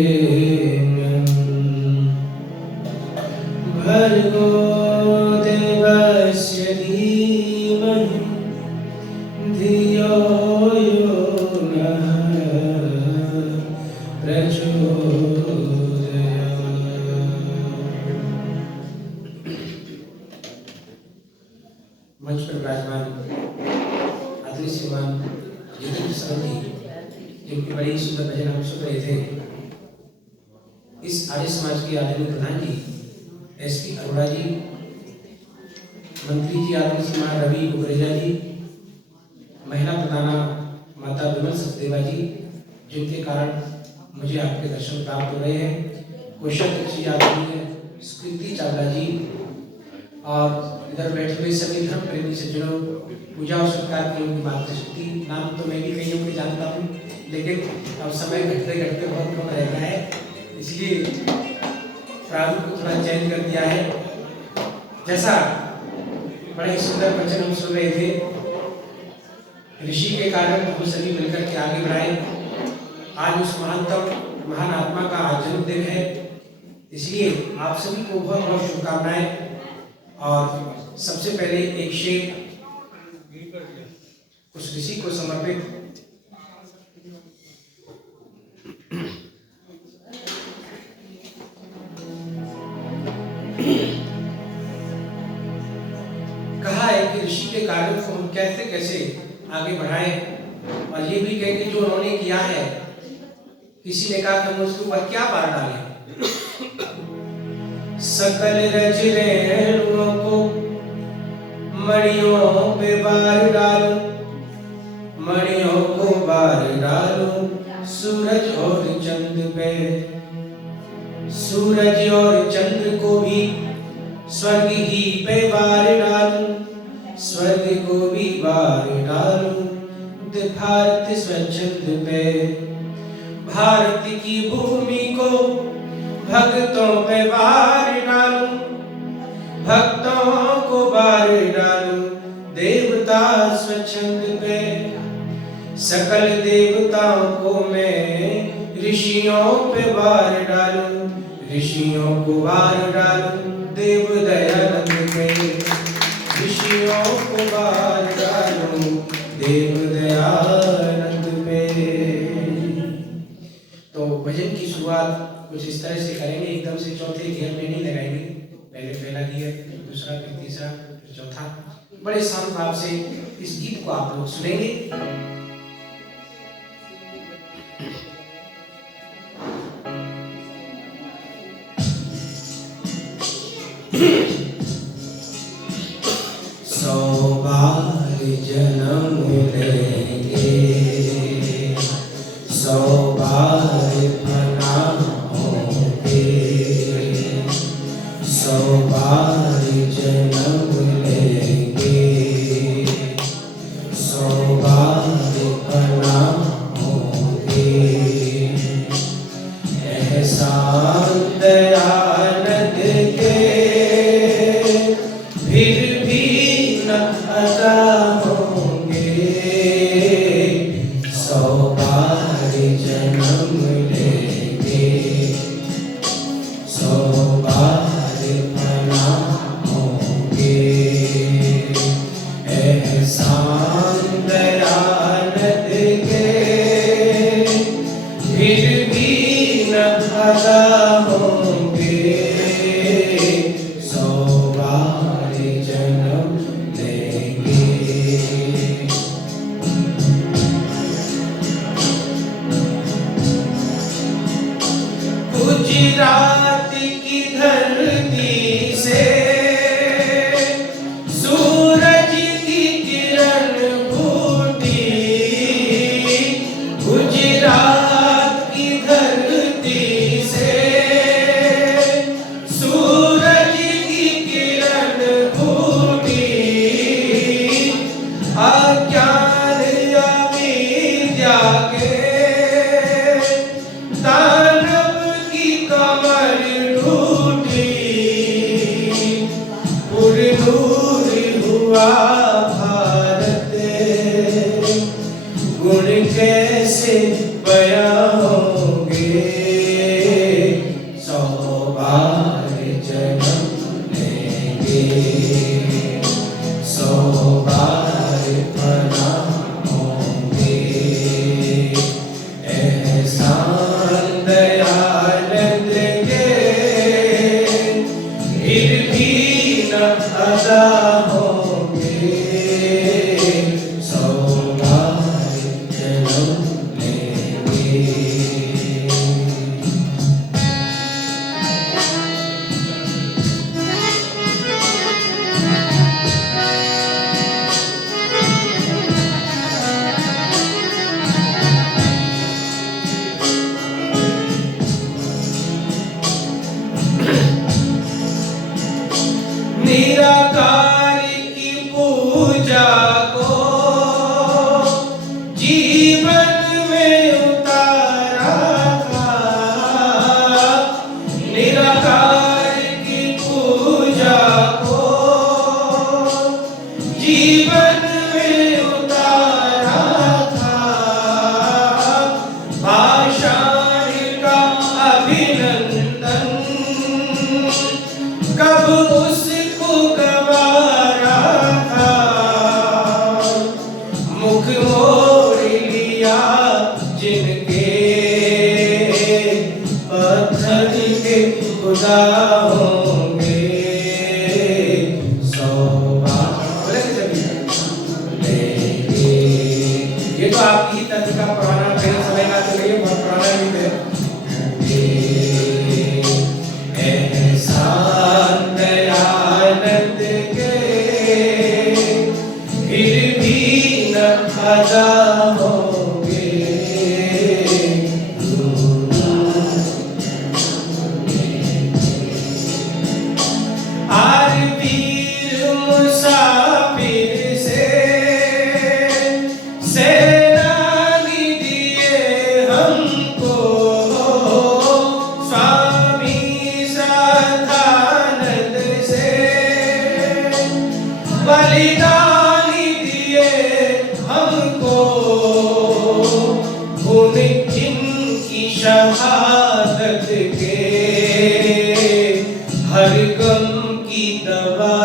तत्सवितुर्वरेण्यं भर्गो देवस्य धीमहि धियो यो नः प्रचोदयात्। मंच पर विराजमान श्रीमान युधिष्ठिर सरजी जिनकी बड़ी सुंदर भजन हम सुन रहे थे, इस आर्य समाज के आदरणीय प्रधान जी एसपी अरोड़ा जी, मंत्री जी आदरणीय श्रीमान रवि कुकरेजा जी, महिला प्रधाना माता विमल सचदेवा जी, जिनके कारण मुझे आपके दर्शन प्राप्त हो रहे हैं, कोषाध्यक्ष जी आदरणीय स्कृति चावला जी, और इधर बैठे हुए सभी धर्म प्रेमी सज्जनों, पूजा और सत्कार की उनकी मातृशक्ति, नाम तो मैं भी कईयों के जानता हूँ, लेकिन अब समय घटते घटते बहुत कम रह गया है, इसलिए प्रारूप को थोड़ा चेंज कर दिया है। जैसा बड़े सुंदर वचन हम सुन रहे थे, ऋषि के कारण हम सभी मिलकर के आगे बढ़ाए। आज उस महान आत्मा का आज जन्मदिन है, इसलिए आप सभी को बहुत बहुत शुभकामनाएं। और सबसे पहले एक शेर उस ऋषि को समर्पित। कहा है कि ऋषि के कार्यों को हम कैसे कैसे आगे बढ़ाएं, और ये भी कहें कि जो उन्होंने किया है, किसी ने कहा कि हम उसके ऊपर क्या बार डालें। सकल रज रेणुओं को मणियों पे बार डालो, मणियों को बार डालो सूरज और चंद्र पे, सूरज और चंद्र को भी स्वर्ग ही पे बार डालो, स्वर्ग को भी बार डालो भारत स्वच्छंद पे, भारत की भूमि को भक्तों पे बार डालो, भक्तों को बार डालो देवता स्वच्छंद पे, सकल देवताओं को मैं ऋषियों पे बार डालो, ऋषियों को बार डालो देव दयानंद पे, ऋषियों को बार डालो देव दयानंद पे। तो भजन की शुरुआत कुछ इस तरह से करेंगे, एकदम से चौथे घेर में नहीं लगाएंगे, पहले पहला घेर, दूसरा, फिर तीसरा, फिर चौथा, बड़े शांत भाव से इस गीत को आप लोग सुनेंगे। सौ बार जन्म लेंगे, सौ बार फना होंगे, सौ बार जन्म लेंगे, सौ बार फना होंगे, एहसान दयानंद के फिर भी न अदा होंगे, सौ बार जन्म लेंगे, सौ बार फना होंगे, एहसान दयानंद के फिर भी न अदा होंगे, सौ बार जन्म लेंगे। दूर हुआ भारत, गुण कैसे बयां होंगे, 100 बार जन्म लेंगे, 100 बार फना होंगे। एहसान दयानंद के फिर भी न अदा होंगे, 100 बार जन्म लेंगे। निराकार की पूजा को जीवन में उतारा था, निराकार की पूजा को जीवन में उतारा था, भाषण का अभिनंदन कब उसको गवारा था, मुख मोड़ लिया जिनके पत्थर के खुदा होंगे, 100 बार लेंगे। ये तो आपकी ही तर्ज का पुराना ट्रेन समय का तो नहीं, बहुत पुराना गीत है। एहसान दयानंद के फिर भी न अदा होंगे, आर वीर मुसाफिर से सेनानी दिए हमको, स्वामी श्रद्धानंद से बलिदानी दिए हमको, खून जिनकी शहादत के हर गम की दवा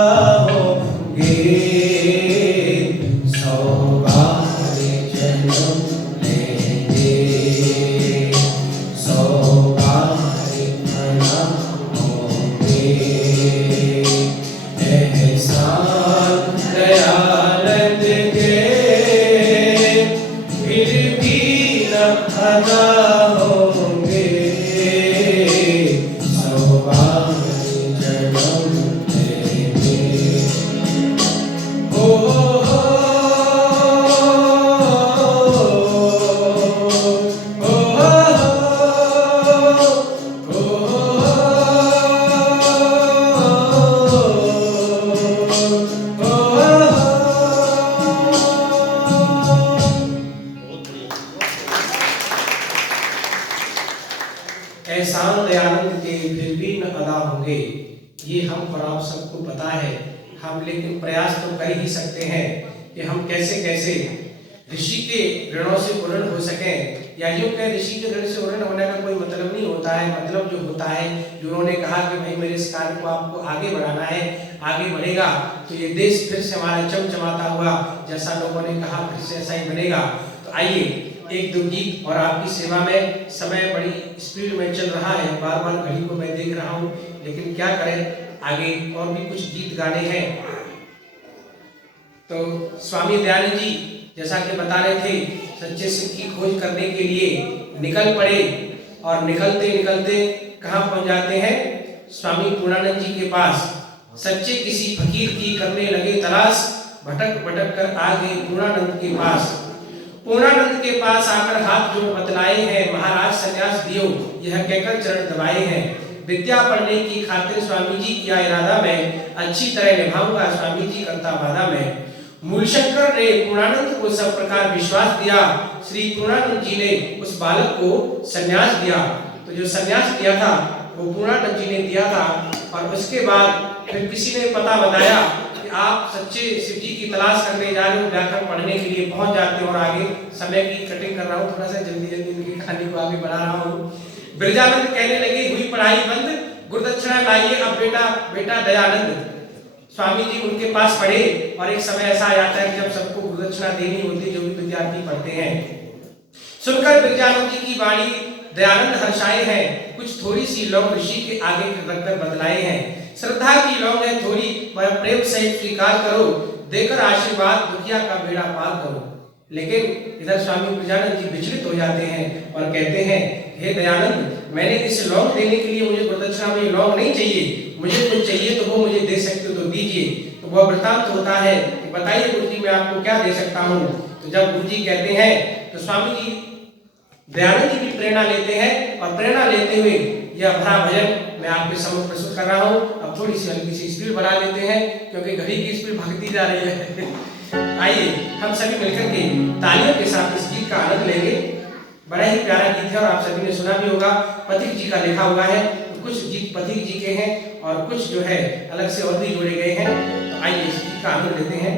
होंगे, 100 बार जन्म लेंगे, 100 बार फना होंगे। एहसान दयानंद के फिर भी न अदा होंगे, 100 बार जन्म लेंगे। ओ एहसान दयानंद के फिर भी न अदा होंगे, ये हम और आप सबको पता है। हम लेकिन प्रयास तो कर ही सकते हैं कि हम कैसे कैसे ऋषि के ऋणों से पूर्ण हो सकें, या यूं कह ऋषि के ऋण से पूर्ण होने का कोई मतलब नहीं होता है। मतलब जो होता है, जो उन्होंने कहा कि भाई मेरे इस कार्य को आपको आगे बढ़ाना है, आगे बढ़ेगा तो ये देश फिर से हमारा चमचमाता हुआ, जैसा लोगों ने कहा फिर से ऐसा ही बनेगा। तो आइए एक दो गीत, और आपकी सेवा में समय बड़ी स्पीड में चल रहा है, बार बार घड़ी को मैं देख रहा हूँ, लेकिन क्या करें, आगे और भी कुछ गीत गाने हैं। तो स्वामी दयानंद जी जैसा कि बता रहे थे, सच्चे सिख की खोज करने के लिए निकल पड़े, और निकलते निकलते कहाँ पहुँच जाते हैं, स्वामी पूर्णानंद जी के पास। सच्चे किसी फकीर की करने लगे तलाश, भटक भटक कर आ गए पूर्णानंद के पास। पूर्णानंद के पास आकर हाथ जोड़ बतलाए हैं, महाराज संन्यास दियो, यह कहकर चरण दबाए हैं। विद्या पढ़ने की खातिर स्वामी जी किया इरादा में, अच्छी तरह निभाऊंगा स्वामी जी करता वादा में। मूलशंकर ने पूर्णानंद को सब प्रकार विश्वास दिया, श्री पूर्णानंद जी ने उस बालक को संन्यास दिया। तो जो संन्यास दिया था वो पूर्णानंद जी ने दिया था, और उसके बाद फिर किसी ने पता बताया कि आप सच्चे शिव जी की तलाश करने जा रहे हो, व्याकरण पढ़ने के लिए पहुंच जाते हो। और आगे समय की कटिंग कर रहा हूँ, थोड़ा सा जल्दी जल्दी इनकी कहानी को आगे बढ़ा रहा हूँ। ब्रजानंद कहने लगे, हुई पढ़ाई बंद, गुरुदक्षिणा लाइए अब बेटा दयानंद। स्वामी जी उनके पास पढ़े और एक समय ऐसा आ जाता है कि जब सबको गुरुदक्षिणा देनी होती है, जो भी विद्यार्थी पढ़ते हैं। सुनकर ब्रजानंद जी की वाणी दयानंद हर्षाए हैं, कुछ थोड़ी सी लौंग ऋषि के आगे रखकर बतलाए हैं। श्रद्धा की लौंग है थोड़ी, वह प्रेम सहित स्वीकार करो, देकर आशीर्वाद दुखिया का बेड़ा पार करो। लेकिन इधर स्वामी ब्रजानंद जी विचलित हो जाते हैं और कहते हैं, हे दयानंद, मैंने इस लौंग देने के लिए मुझे गुरुदक्षिणा में लौंग नहीं चाहिए, मुझे कुछ चाहिए तो वो मुझे दे सकते हो तो दीजिए। तो वह वृतांत होता है कि बताइए गुरु जी मैं आपको क्या दे सकता हूँ। तो जब गुरु जी कहते हैं तो स्वामी जी दयानंद जी की प्रेरणा लेते हैं और प्रेरणा लेते हुए यह भरा भजन मैं आपके समक्ष प्रस्तुत कर रहा हूँ। अब थोड़ी सी हल्की सी स्पीड बढ़ा लेते हैं क्योंकि घड़ी की स्पीड भागती जा रही है। आइए हम सभी मिलकर के तालियों के साथ इस गीत का आनंद लेंगे। बड़ा ही प्यारा गीत है और आप सभी ने सुना भी होगा, पथिक जी का लिखा हुआ है। तो कुछ गीत पथिक जी के हैं और कुछ जो है अलग से और भी जोड़े गए हैं। तो आइए इस गीत का आनंद लेते हैं।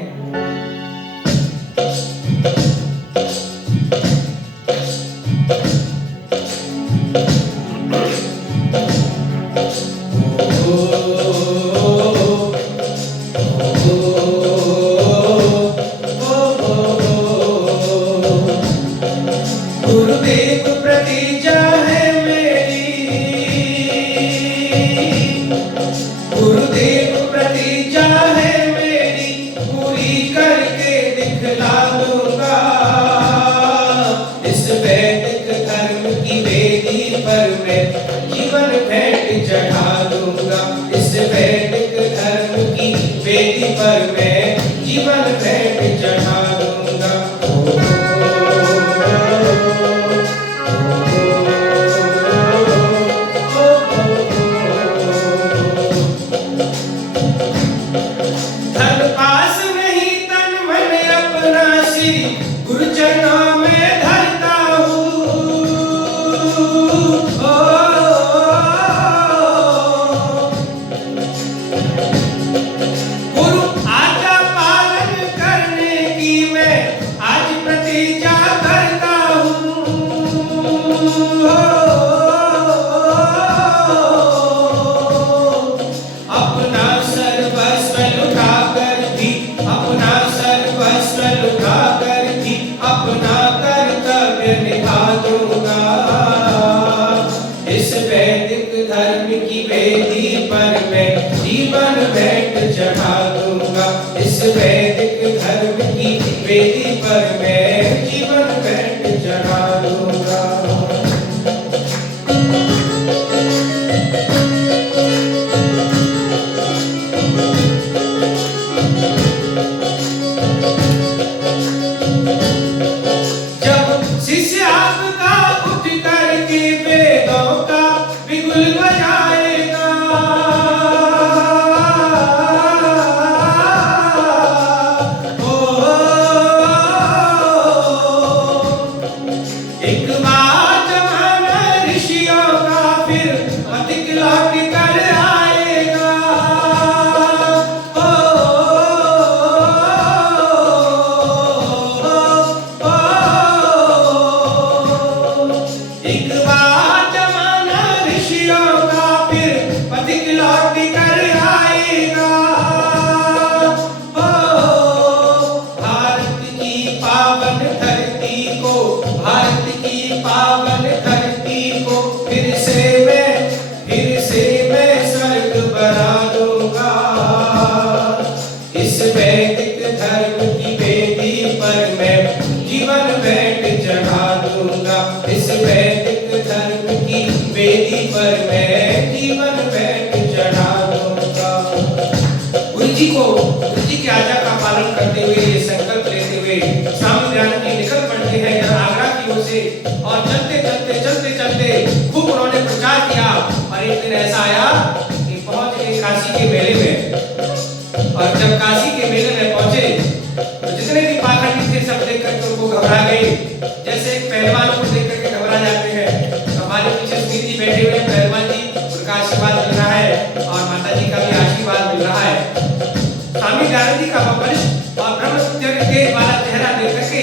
स्वामी दयानंद जी का वरिष्ठ और ब्रह्मचर्य के वाला चेहरा देख करके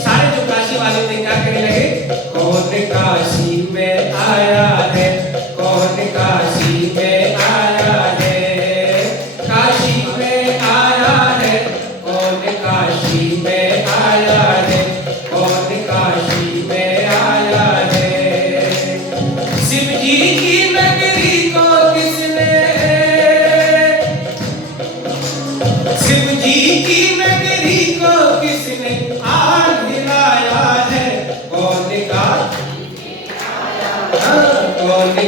सारे जो काशी वाले थे क्या कहने लगे, कौन काशी में आया है, कौन काशी में आया है, काशी में आया है, कौन काशी में आया है, कौन काशी में आया है। शिव जी की नगरी को किसने, शिव जी की नगरी को किसने आग हिलाया है, कौन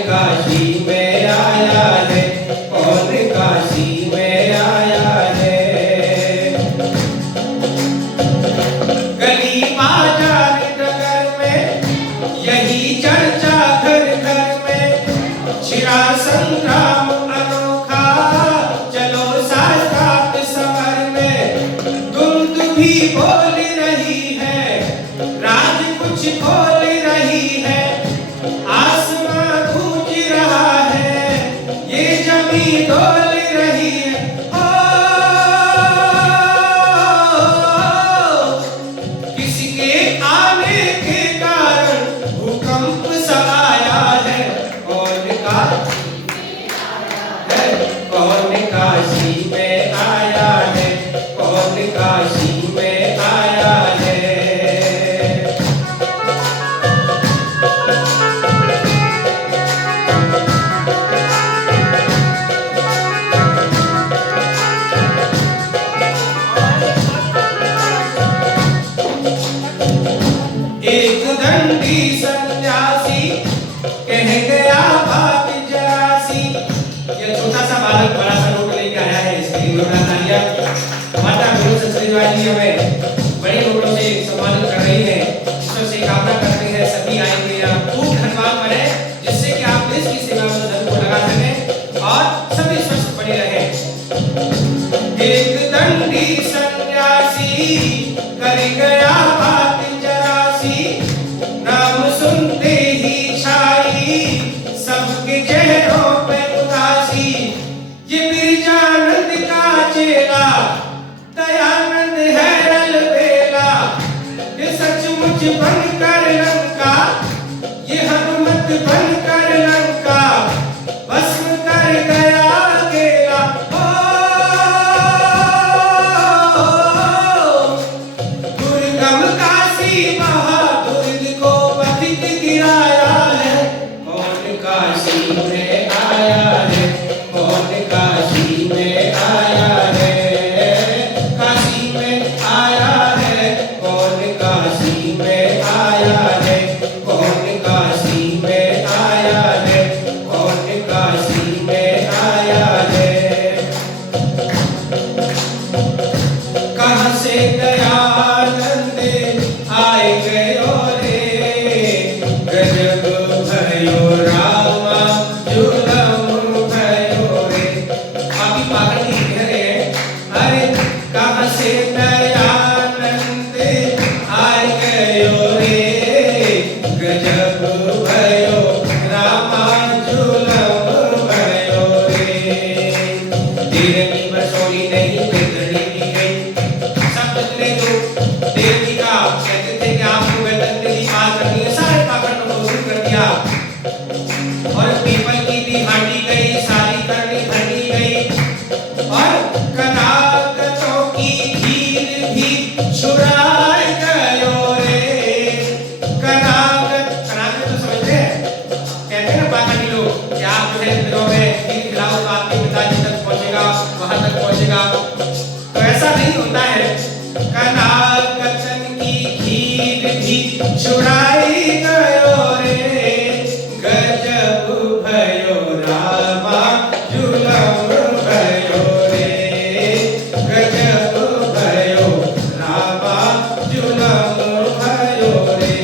काशी में आया है, कौन काशी में आया है। गली बाजार नगर में यही चर्चा घर घर में, छिड़ा संग्राम अनोखा चलो साथ समर में। दुंदुभी बोल रही है, राज कुछ बोल रही है, आसमां गूंज रहा है, ये जमीन डोल रही है। किसके आने के कारण भूकंप सा आया है, कौन काशी में आया है, कौन काशी में आया है। एक दंडी सन्यासी कह गया बात जरासी। ये छोटा सा बालक बड़ा सा नोट लेके आया है, इसके लिए जोरदार तालियां। माता गुरु सत्संगवादी जी हमें बड़े नोटों से सम्मानित कर रही है। ईश्वर से कामना करते हैं सभी आएंगे आप खूब धनवान बने, जिससे कि आप देश की सेवा में धन को लगा सकें और सभी स्वस्थ बने रहें। एक दंडी सन्यासी कर गया बात जरासी, नाम सुनते ही छाई सबके चेहरों पे उदासी। ये बिरजानंद का चेला दयानंद है अलबेला, ये सचमुच बनकर लंका, ये हनुमत बनकर लंका भस्म कर गया अकेला। दुर्गम काशी महादुर्ग को पथित गिराया है, कौन काशी में आया है, कौन काशी में आया है, काशी में आया है, कौन काशी में आया है, कौन काशी में आया है, कौन काशी में आया है। कहाँ से दयानंद आए गयो रे, गजब भयो रामा जुलम भयो रे। अभी पागल नहीं कह रहे हैं, अरे कहाँ से दयानंद आए गयो रे, गजब भयो रामा जुलम भयो रे। तेरनी बसोरी नहीं बिगड़ी भी गई, सब बदले जो देवी का कहते थे कि आपको वेतन की बात करनी है, सारे पाखंड को दूर कर दिया। और पीपल की भी हांडी गई, सारी करनी भंडी गई, और कनाकतों की खीर भी छुड़ाए गयो रे। कनाकत तो समझते हैं, कहते हैं ना पाखंडी लोग कि आप जो है दिनों में खीर खिलाओ तो आपके पिताजी तक पहुंचेगा, वहां तक पहुंचेगा। तो ऐसा नहीं होता है। कनाकतन की खीर भी छुड़ाई गयो रे, गजब भयो रामा जुलम भयो रे, गजब भयो रामा जुलम भयो रे।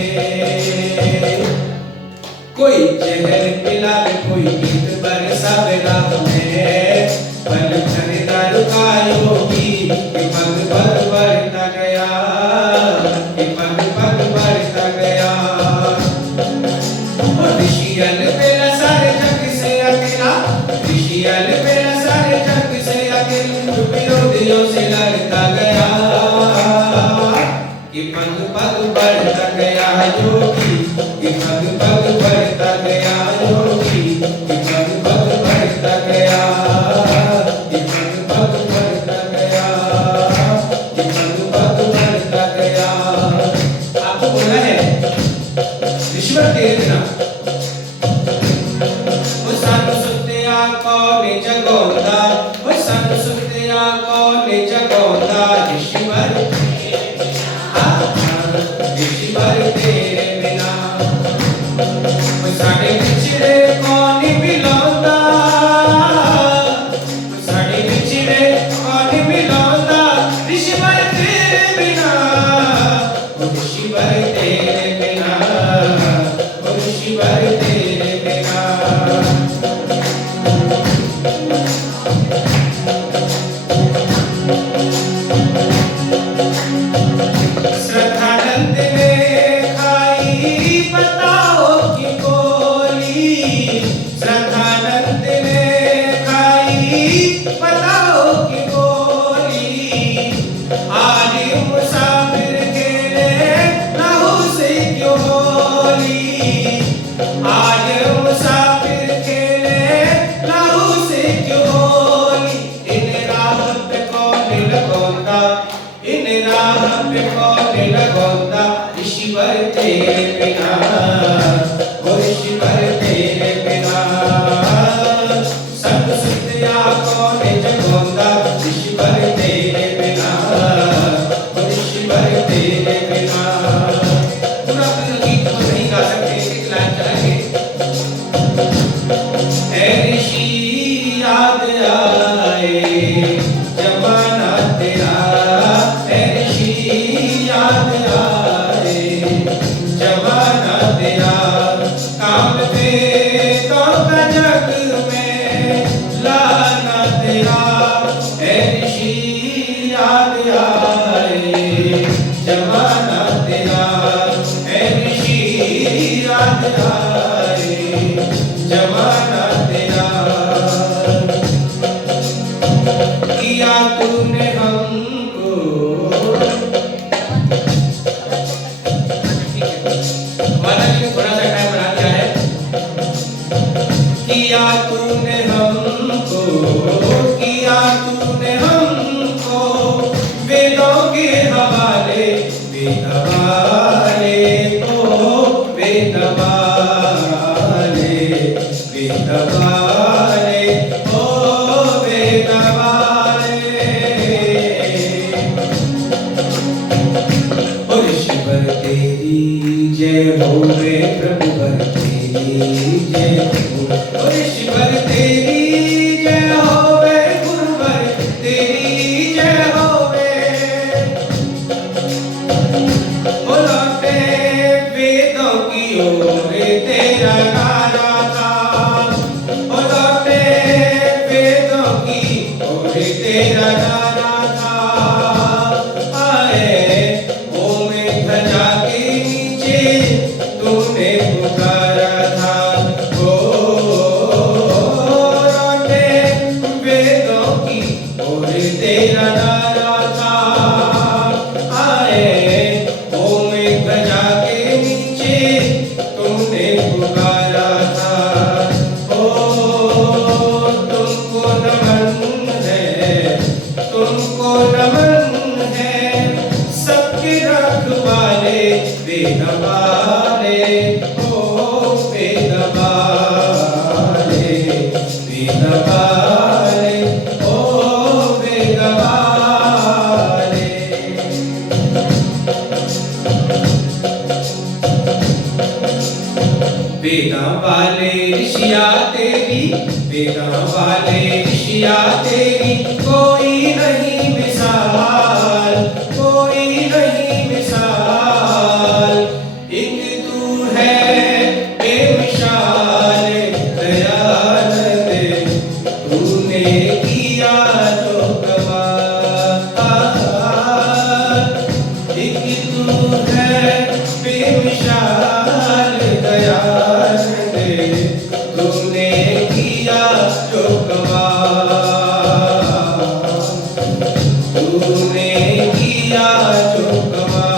कोई जहर पिला कोई गीत बरसावे राह में, पल क्षण दारू का योगी ये पग पग बढ़ता गया, ये पग पग बढ़ता गया। योगी कि पग पग बढ़ता गया योगी कि पग पग बढ़ता गया कि पग पग बढ़ता गया कि पग पग बढ़ता गया। आपको बोलना है रिश्वत दे देना। वो सानू सुत्तिया कौन जगोंदा वो सानू सुत्तिया कौन जगोंदा ऋषिवर ऋषिवर तेरे बिना वो साडे विछड़े कौन मिलांदा वो साडे विछड़े कौन मिलांदा ऋषिवर तेरे बिना वो ऋषिवर तेरे बिना वो ऋषिवर तेरे बिना। श्रद्धानंद ने खाई बताओ की गोली श्रद्धानंद ने खाई बताओ की गोली आज मुसाफिर खेले लहू से क्यों होली आज मुसाफिर खेले लहू से क्यों होली। इन राह पे कौन लगोंदा इन राह पे कौन लगोंदा ऋषिवर तेरे बिना वो ऋषिवर तेरे बिना। सब सुत्तिया कौन जगोंदा ऋषिवर तेरे बिना वो ऋषिवर तेरे बिना। पूरा गीत तो नहीं गा सकते, एक लाइन चलाएंगे। ऐ ऋषि याद आए जमाना तेरा ऐ ऋषि याद आए जमाना तेरा काम वेदों का जग में लाना तेरा ऐ ऋषि याद आए जमाना तेरा ऐ ऋषि याद आए जमाना तेरा। किया तूने हमको वाला जी थोड़ा सा टाइम बना दिया है। किया तूने हमको किया तूने हमको वेदों के हवाले वेद हवाले ओ वेद हवाले वेद हवाले ओ वेद हवाले। ओ ऋषिवर तेरी जय होवे प्रभुवर तेरी जय हो ओ ऋषिवर तेरी जय होवे गुरुवर तेरी जय होवे। ओ लौटे वेदों की ओर तेरा नारा था ओ लौटे वेदों की ओर तेरा नारा था। आए ओ में ध्वजा के नीचे तूने पुकारा था ओ लौटे वेदों की ओर तेरा नारा था। आए ओ में ध्वजा के नीचे तूने पुकारा था ओ तुमको नमन है तुमको नमन है सबके रखवाले वेद वाले ओ वेद वाले वेद वाले ओ वेद वाले। वेदा वाले ऋषिया तेरी वेदा वाले ऋषिया तेरी कोई नहीं मिसाल कोई नहीं मिसाल। एक तू है बेमिसाल दयानंद तूने किया जो कमाल। एक तू है बेमिसाल दयानंद तूने किया जो कमाल। तूने किया जो कमाल।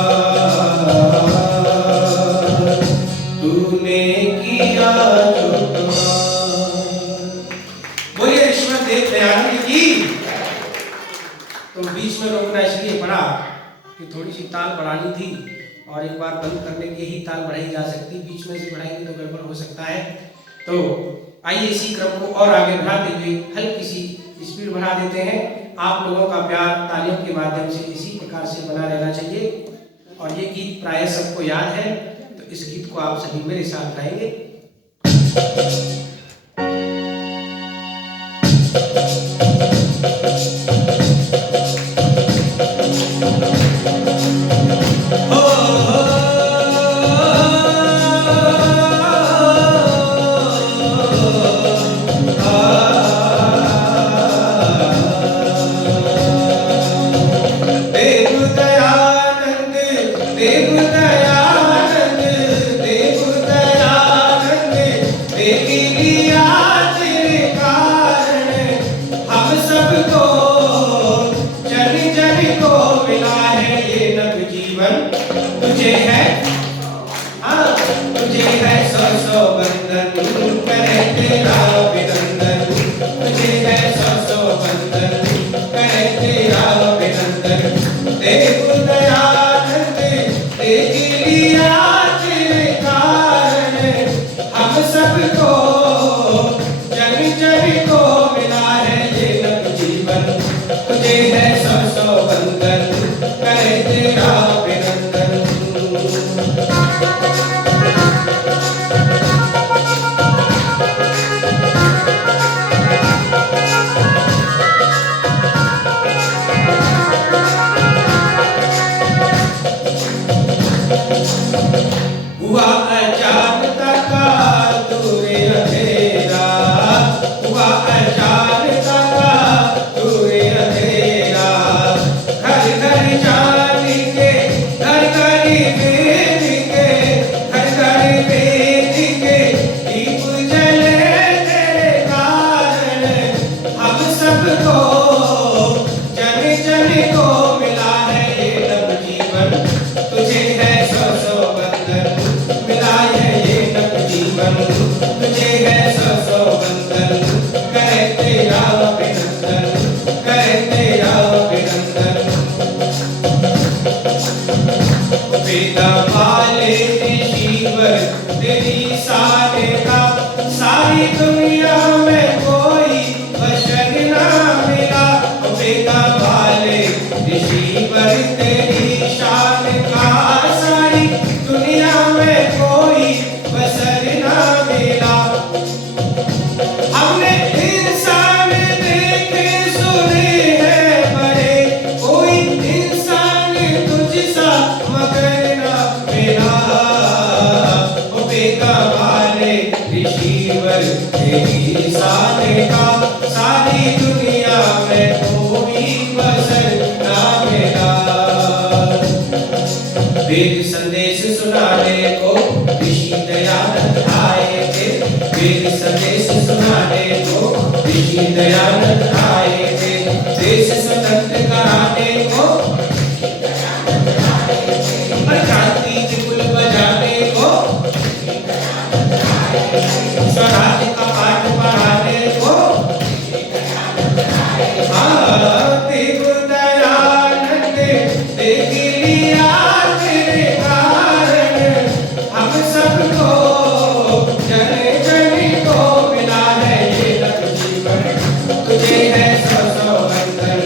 रोकना इसलिए पड़ा कि थोड़ी सी ताल बढ़ानी थी और एक बार बंद करने की ही ताल बढ़ाई जा सकती, बीच में से बढ़ाएंगे तो गड़बड़ हो सकता है। तो आइए इसी क्रम को और आगे बढ़ाते हुए हल्की सी स्पीड बढ़ा देते हैं। आप लोगों का प्यार तालियों के माध्यम से इसी प्रकार से बना रहना चाहिए। और ये गीत प्राय सबको याद है, तो इस गीत को आप सभी मेरे साथ गाएंगे। तुझे है, हाँ तुझे है सौ सौ बंदन करे तेरा अभिनंदन, तुझे है सौ सौ बंदन करे तेरा अभिनंदन। देव दयानंद तेरी लीला तेरे कारण हम सबको जन जन को मिला है ये नव जीवन, तुझे है सौ सौ बंदन करे तेरा अभिनंदन। हुआ अचानक का दूर अंधेरा, हुआ अचानक का दूर अंधेरा, घर घर जान के घर घर वेद के घर घर वेद के दीप जले तेरे कारण हम सबको जन जन को मिला है ये नव जीवन, तुझे है सौ सौ बंधन मिला है ये नव जीवन, तुझे है सौ सौ बंधन करे तेरा अभिनंदन करे तेरा अभिनंदन। वेदा वाले ईश्वर तेरी सारे का सारी दुनिया में कोई बशर ना मिला, वेदा वाले ईश्वर तेरी शान का सारी दुनिया में कोई बशर ना मिला। हमने इंसान देखे सुने हैं बड़े, कोई इंसान तुझसा मगर ना मिला, ओ बेटा वाले ऋषिवर तेरी शान का सारी दुनिया में कोई बशर ना मिला। वेद संदेश सुनाने को ऋषि दयानंद आए थे, वेद संदेश सुनाने को ऋषि दयानंद आए थे, देश स्वतंत्र कराने को क्रांति बिगुल बजाने को स्वराज का पाठ पढ़ाने को, हाँ देव दयानंद तेरी लीला तेरे कारण हम सबको जन जन को मिला है ये नव जीवन, तुझे है सौ सौ बंधन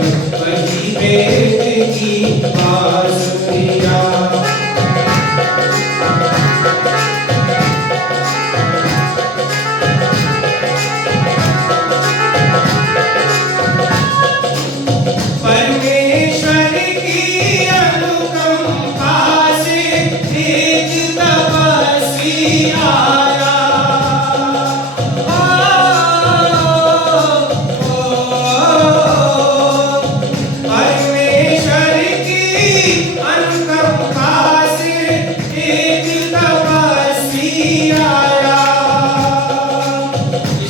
जब वही वेद की बांसुरिया। परमेश्वर की अनुकंपा से एक तपस्वी आया। परमेश्वर की अनुकंपा से एक तपस्वी आया,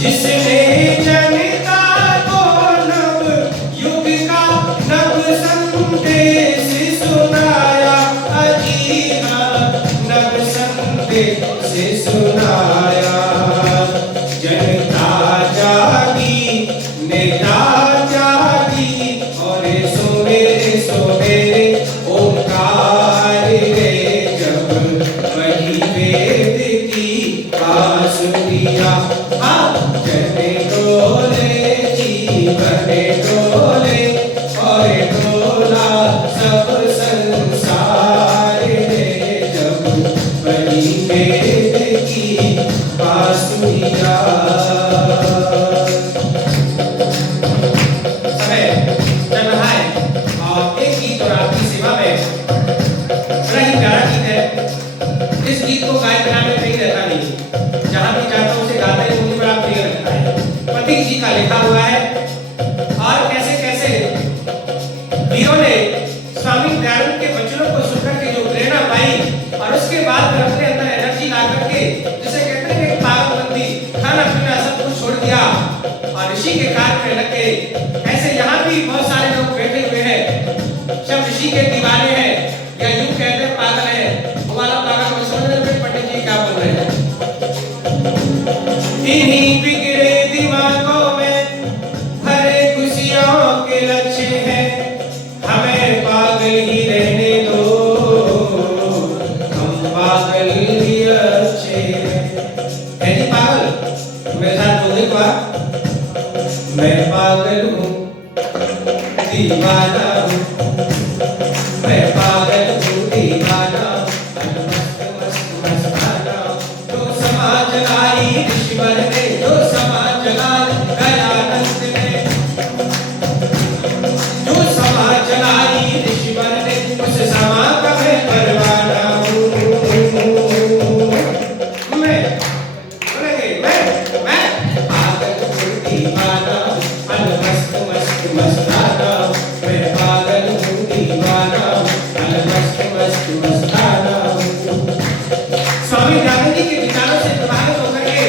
जिसने जनता को नव युग का नव संदेश सुनाया। अजीहा नव संदेश सुनाया। जनता जागी, नेता जागी, और सुमेरे सुमेरे ओंकार रे, जब वही वेद की बांसुरिया। जने डोले जीवन डोले, और डोला सब संसार रे, जब वही वेद की बांसुरिया। समय चल रहा है और एक गीत और आपकी सेवा में बड़ा ही प्यारा गीत है। इस गीत को गाय बिना में नहीं रहता नहीं, जहाँ भी जाता हूँ उसे गाता ही मुझे बड़ा प्रिय लगता है। प्रतीक जी का लिखा हुआ है। और कैसे कैसे वीरों ने स्वामी दयानंद के वचनों को सुनकर के जो प्रेरणा पाई, और उसके बाद अपने अंदर एनर्जी ला करके, जिसे कहते हैं कि पागलबंदी, खाना पीना सब कुछ छोड़ दिया और ऋषि के कार्य में लग गए। ऐसे यहाँ भी बहुत सारे लोग बैठे हुए हैं, सब ऋषि के दीवाने हैं, या यूं कहते हैं पागल है। वो वाला पागल को समझ रहे हैं पंडित जी क्या बोल रहे हैं। इन्हीं बिगड़े दिमागों में भरे खुशियों के लक्ष्य हैं, हमें पागल ही रहने दो, हम पागल ही अच्छे हैं। है जी पागल? मेरे साथ बोल एक बार। मैं पागल हूँ, दीवाना हूँ, मैं पागल हूँ, दीवाना हूँ, मस्त मस्त मस्ताना हूँ। जो समाज लाई ऋषिवर ने, जो समाज लाई दयानंद ने, जो समाज लाई ऋषिवर ने, उस समाज का मैं परवाना हूँ। मैं पागल हूँ, दीवाना हूँ, मस्त मस्त मस्ताना हूँ। मैं पागल हूँ, दीवाना हूँ, मस्त मस्त मस्ताना हूँ। स्वामी दयानंद जी के विचारों से प्रभावित होकर के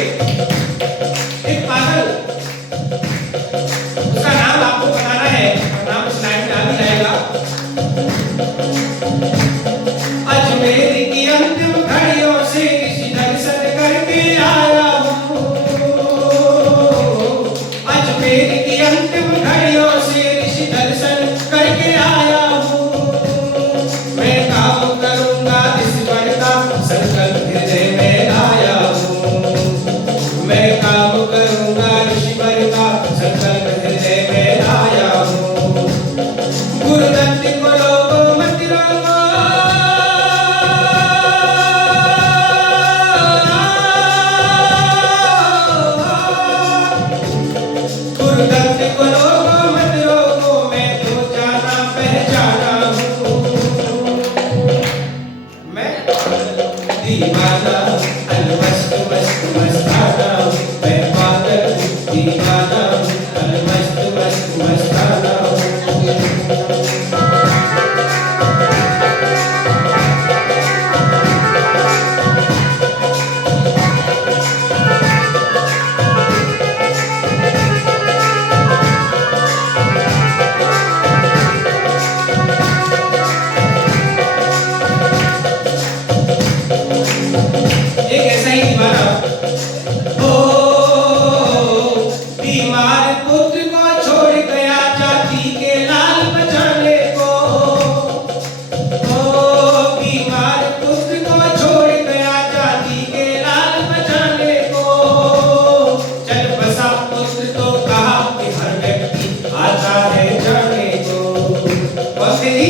थे जी?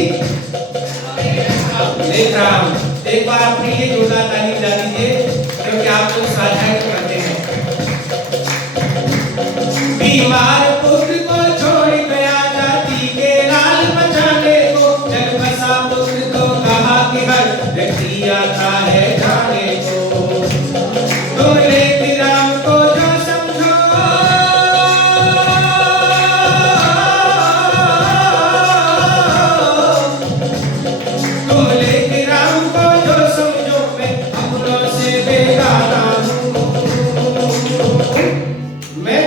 देख रहा हूं। एक बार अपनी ये जोरदार ताली बजा दीजिए क्योंकि आप लोग स्वाध्याय करते हैं। बीमार पुत्र को छोड़ गया जाति के लाल बचाने को, जग बसा पुत्र तो कहा कि हर व्यक्ति आता है जाने को। तुम लेके राम को जो समझो, तुम लेके राम को जो समझो, मैं अपनों से बेगाना हूँ। मैं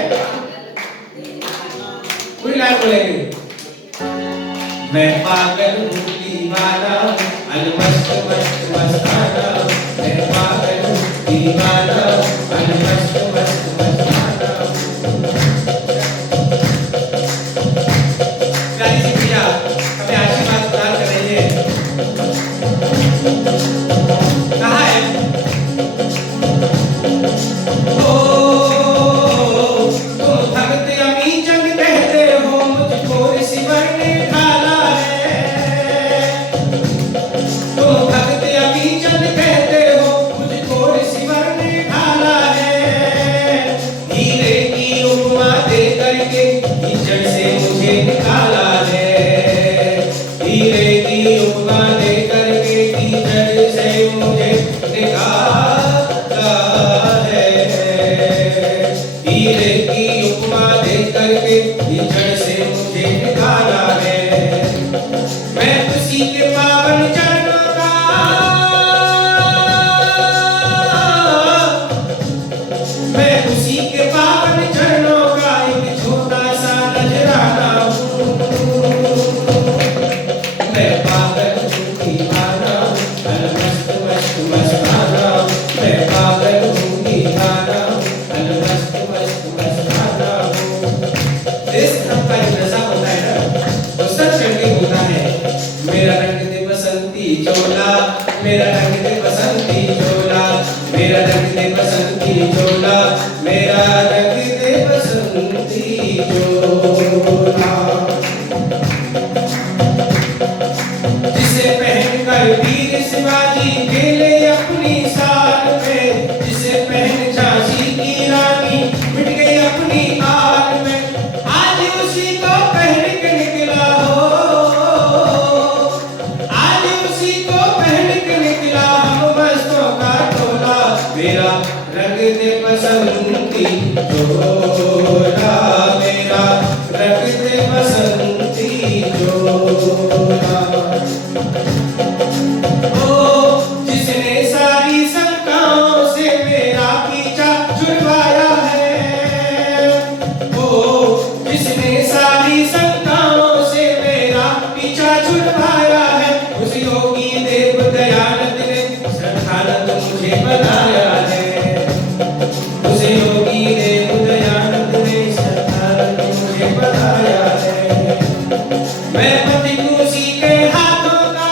कोई लाइन बोलेंगे। मैं पागल हूँ दीवाना, अलमस्त मस्त मस्ताना। मैं पागल हूँ दीवाना, अलमस्त मस्त मस्ताना। प्यारी सी प्रिया हमें आशीर्वाद प्रदान कर रही है। कहा है तुम भगत अमी चंद कहते हो, मुझको ऋषिवर ने ढाला है। तुम भगत अमी चंद कहते हो, मुझको ऋषिवर ने ढाला है। हीरे की उपमा दे करके कीचड़ से मुझे निकाला है। हीरे की उपमा दे करके कीचड़ से मुझे निकाला है। हीरे की उपमा दे करके कीचड़ से मुझे निकाला है। मैं उसी के पावन चरणों का, मैं उसी के पावन चरणों का एक छोटा सा नजराना हूँ। मैं पागल हूँ दीवाना, अलमस्त मस्त मस्ताना। मैं पागल हूँ दीवाना, अलमस्त मस्त मस्ताना हूँ। देश धर्म का जो नशा होता है ना, वो सब चढ़के होता है। मेरा रंग दे बसंती चोला, मेरा रंग दे बसंती चोला, मेरा रंग दे बसंती चोला, मेरा रंग दे बसंती चोला। जिसे पहनकर वीर शिवाजी खेले अपनी साल में, जिसे पहन झांसी की रानी मिट गई अपनी आल में, आज उसी को पहन के निकला हो, आज उसी को पहन के निकला हम मस्तों का टोला। मेरा रंग दे बसंती चोला, मेरा रंग दे बसंती चोला। जिसने सारी शंकाओं से मेरा पीछा छुड़वाया है, जिसने सारी शंकाओं से मेरा पीछा छुड़वाया है, उस योगी देव दयानंद ने श्रद्धानंद मुझे बनाया है। उस योगी देव दयानंद ने श्रद्धानंद मुझे बनाया है। मैं पति उसी के हाथों का,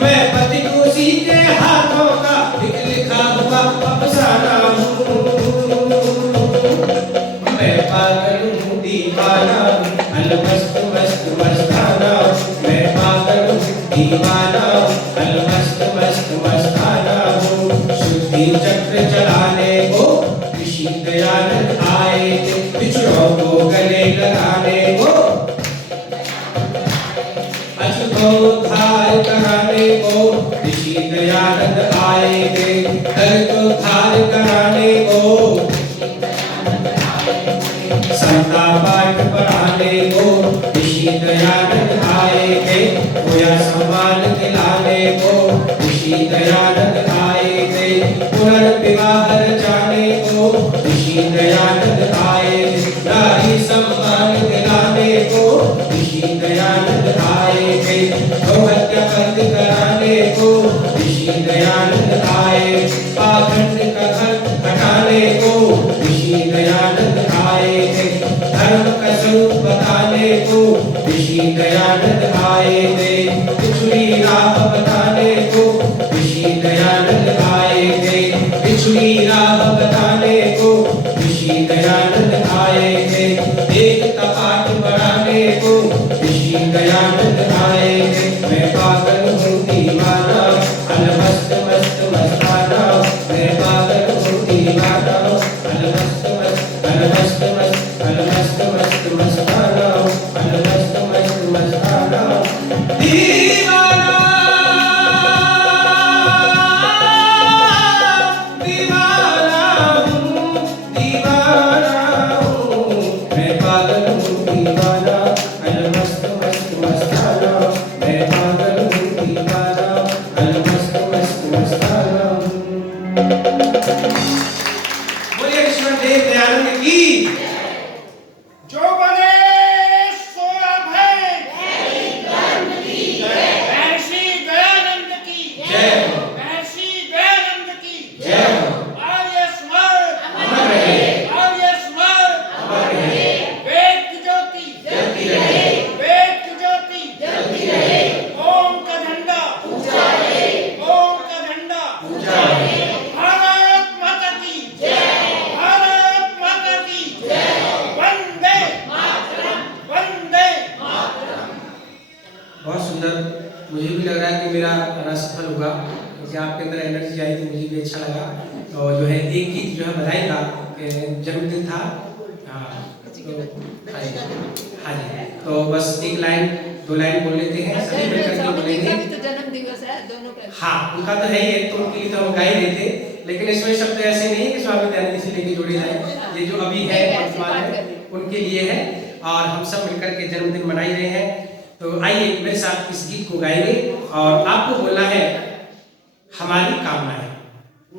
मैं पति उसी के हाथों का एक लिखा हुआ अफसाना हूँ। मैं पागल हूँ दीवाना, अलमस्त मस्त मस्ताना। मैं पागल हूँ दीवाना, अलमस्त मस्त मस्ताना हूँ। शुद्धि चक्र चलाने को ऋषि दयानंद आए थे, बिछड़ों को गले लगाने को, अछूतोद्धार कराने को ऋषि दयानंद आए थे। तर्कोद्धार कराने को, संता पाठ पढ़ाने को ऋषि दयानंद आए थे। होया सम्मान दिलाने को ऋषि दयानंद आए थे। पुनर्विवाह रचाने को ऋषि दयानंद आए थे। नारी सम्मान दिलाने को ऋषि दयानंद आए थे। गौहत्या बंद कराने को ऋषि दयानंद आए। पाखंड का घर हटाने को ऋषि दयानंद आए थे। धर्म का स्वरूप बताने को ऋषि दयानंद आए थे। पिछड़ी राह बताने को ऋषि दयानंद आए थे। पिछड़ी राह बताने को ऋषि दयानंद आए थे एकता पाठ बढ़ाने को, ऋषि दयानंद आए थे। मैं पागल हूँ दीवाना अलमस्त मस्त मस्ताना, मैं पागल हूँ दीवाना अलमस्त मस्त अलमस्त मस्त अलमस्त मस्त मस्ताना अलमस्त मस्त मस्ताना दीवाना दीवाना हूँ दीवाना हूँ, मैं पागल हूँ दीवाना अलमस्त मस्त मस्ताना, मैं पागल हूँ दीवाना अलमस्त मस्त मस्ताना। बोलिए ईश्वर देव दयानंद की। जो बने सो अभय, महर्षि दयानंद की जय हो। महर्षि दयानंद की जय हो। आर्य स्मर अमर रहे। आर्य स्मर अमर रहे। वेद की ज्योति जलती रहे। वेद की ज्योति जलती रहे। ओम का झंडा ऊंचा रहे। ओम का झंडा ऊंचा रहे। भारत माता की भारत माता की वंदे वंदे। बहुत सुंदर। मुझे भी लग रहा है कि मेरा गाना सफल होगा, क्योंकि आपके अंदर एनर्जी आई तो मुझे भी अच्छा लगा। और जो है एक गीत जो है बधाई का जन्मदिन था। हाँ तो हाँ जी, तो बस एक लाइन दो लाइन बोल लेते हैं, सभी मिलकर के बोलेंगे। तो जन्म दिवस है दोनों का। हाँ उनका तो है ही है, तो उनके लिए तो हम गा ही रहे थे, लेकिन इसमें शब्द ऐसे नहीं है कि स्वामी दयानंद जी से लेके जोड़े जाए। ये जो अभी है वर्तमान में उनके लिए है, और हम सब मिलकर के जन्मदिन मना ही रहे हैं। तो आइए मेरे साथ इस गीत को गाएंगे, और आपको बोलना है हमारी कामना है।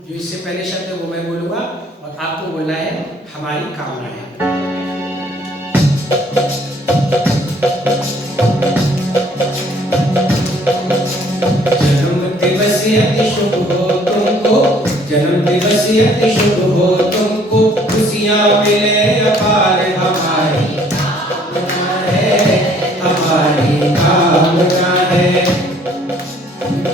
जो इससे पहले शब्द है वो मैं बोलूंगा, और आपको बोलना है हमारी कामना है। जन्म दिवस अति शुभ हो तुमको, जन्म दिवस अति शुभ हो तुमको, खुशियाँ मिले अपार हमारी कामना है, हमारी कामना है।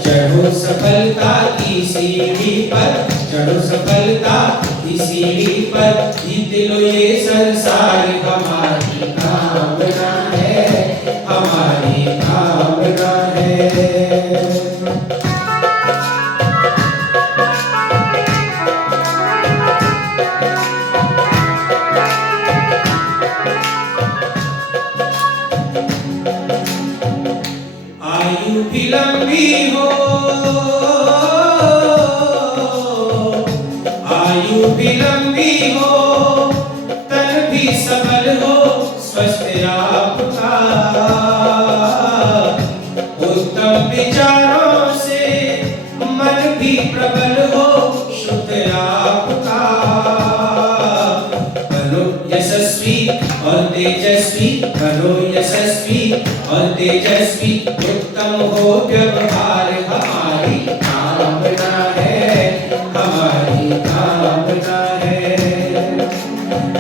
चढ़ो सफलता की सीढ़ी पर, चढ़ो सफलता की सीढ़ी पर, जीत लो ये संसार हमारी कामना है, हमारी कामना है। आयु भी लंबी हो, आयु भी लंबी हो, तन भी सबल हो, स्वस्थ आपका, उत्तम विचारों से मन भी प्रबल हो, शुद्ध आपका। बनो यशस्वी और तेजस्वी, बनो यशस्वी और तेजस्वी, उत्तम हो व्यवहार हमारी कामना है, हमारी कामना है।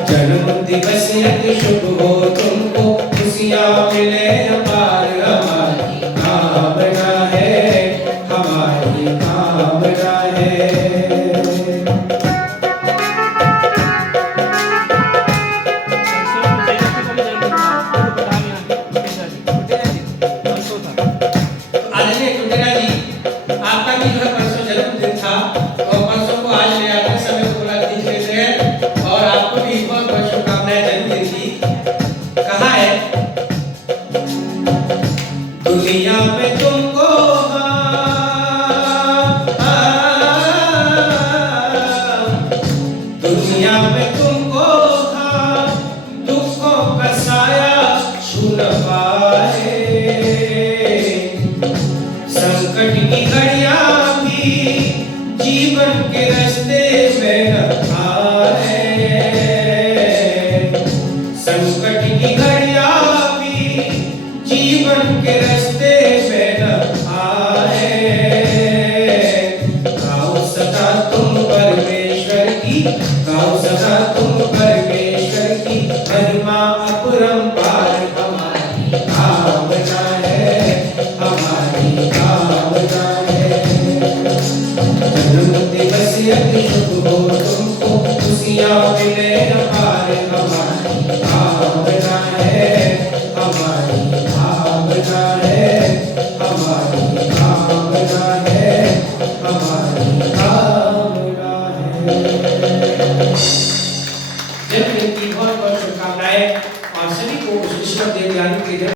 जन्म दिवस अति शुभ हो तुमको, खुशियाँ मिले अपार हमारी कामना है, हमारी कामना है। आदरणीय कुंदरा जी, आपका भी जो है परसों जन्मदिन था, और परसों को आज ले आकर समय को बुला दीजिए हैं, और आपको भी बहुत बहुत शुभकामनाएं जन्मदिन की। कहा है दुनिया में तुमको दुनिया में तुमको दुखों का साया छू न पाए, संकट की घड़ियां भी जीवन के रास्ते में न आए, संकट की घड़ियां भी जीवन के रास्ते में न आए। गाओ सदा तुम परमेश्वर की, गाओ सदा तुम परमेश्वर की, महिमा अपरंपार हमारी कामना है, हमारी कामना है। जन्म दिवस अति शुभ हो तुमको, खुशियाँ मिले जन्मदिन की बहुत बहुत शुभकामनाएं और सभी को उस ईश्वर देवयानी के जन्म